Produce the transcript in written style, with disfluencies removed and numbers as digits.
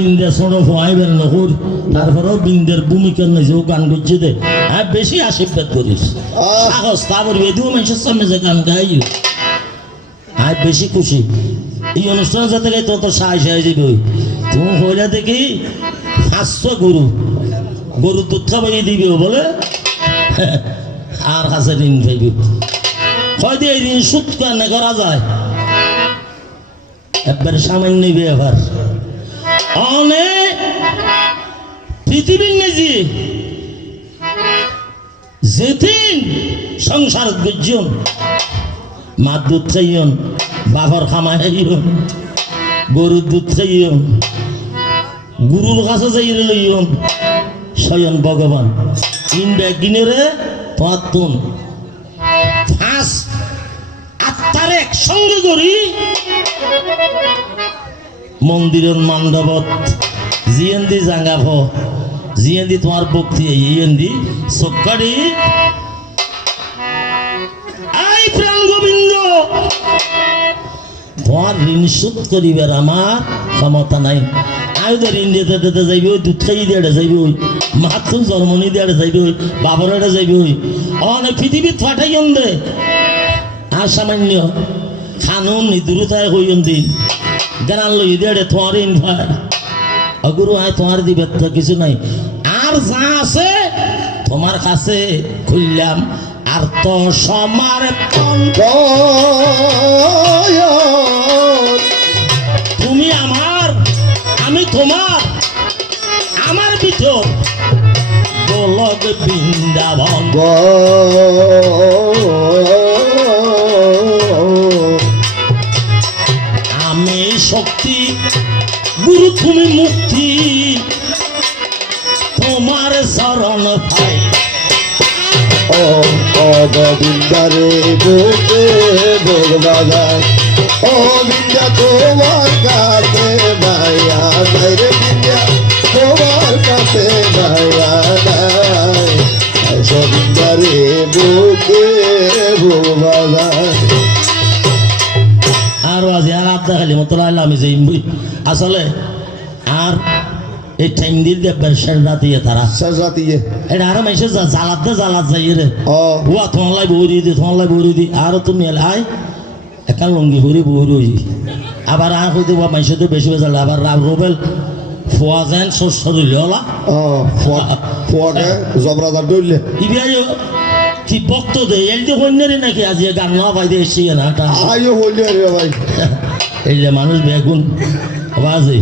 বিন্দা ছোট ভয় বের নকর তারপরেও বিন্দের ভূমিকা নিজে ও গান করছে দে হ্যাঁ বেশি আশীর্বাদ করিস সাহস তারপর বেদিও মানুষের সামনে যে গান গাই হ্যাঁ বেশি খুশি এই অনুষ্ঠানে যাতে গাই তো সাহায্য হয়ে যাবে তুমি হইলে দেখি 500 গরুর দুধ খাবাই দিবে বলে আর কাছে ঋণ পাইবে হয়তো এই ঋণ সুদ কেন করা যায় একবার সামান্য ব্যবহার অনেক পৃথিবীর নেজি যেদিন সংসার গুজন মার দুধ চাইন বাবার খামাইন গরুর দুধ চাইন গুরুর কাছে যাই লইন স্বয়ং ভগবান তিন ব্যাগিনেরে তোমার তুন ফার্স্ট আত্মার একসঙ্গে করি মন্দিরের মণ্ডপত জিয়েন্দি জাঙ্গাভ জিয়েন্দি তোমার ভক্তি ইয়েন্দি সকাড়ি আই প্রাণ গোবিন্দ তোমার ঋণ শোধ করিবার আমার ক্ষমতা নাই আয়ুধের ঋণ দিতে দিতে যাইবে ওই দুধ খাইয়ে দিয়ে যাইবে ওই মাত্র জন্মনি দিয়ে যাইবে ওই বাবার যাইবে ওই অনেক পৃথিবীত ফাটাইন দে আর সামান্য খানুন নিদুরতায় হইন দিন গান লই দিয়ে তোমার ঋণ ভাই অগুরু আয় তোমার দিবে তো কিছু নাই আর যা আছে তোমার কাছে খুললাম আর তো সমার তুমি আমার আমি তোমার আমার ভিতর গোলক বৃন্দাবন আমি শক্তি গুরু তুমি মুক্তি তোমার শরণ পাই ও গোবিন্দারে বুকে ভগবান ও বিদ্যা তোমার কাছে ভাইয়া নাই রে বিদ্যা তোমার কাছে ভাইয়া নাই গোবিন্দারে বুকে ভগবান আর আজি আর আড্ডা খালি মতো লাইলে আমি যাইম বই আসলে আর এই টাইম দিল দেখবেন সেটা দিয়ে তারা সাজাতিয়ে এটা আরো মেসে জ্বালাত যাই রে ও হুয়া তোমার বৌরি দি আর তুমি এলাই একা লঙ্গি ভরি বৌরি আবার আহ হইতে বা মাইসে তো বেশি বেজাল আবার রোবেল ফোয়া যেন শস্য দিলে ওলা ও ফোয়াকে জবরাদার দইলে ইবিআই কি বক্ত দে এই যে হইনারে নাকি আজি গান না পাই দিয়ে এসছি না আইও হইলে রে ভাই এই যে মানুষ বেগুন বাজে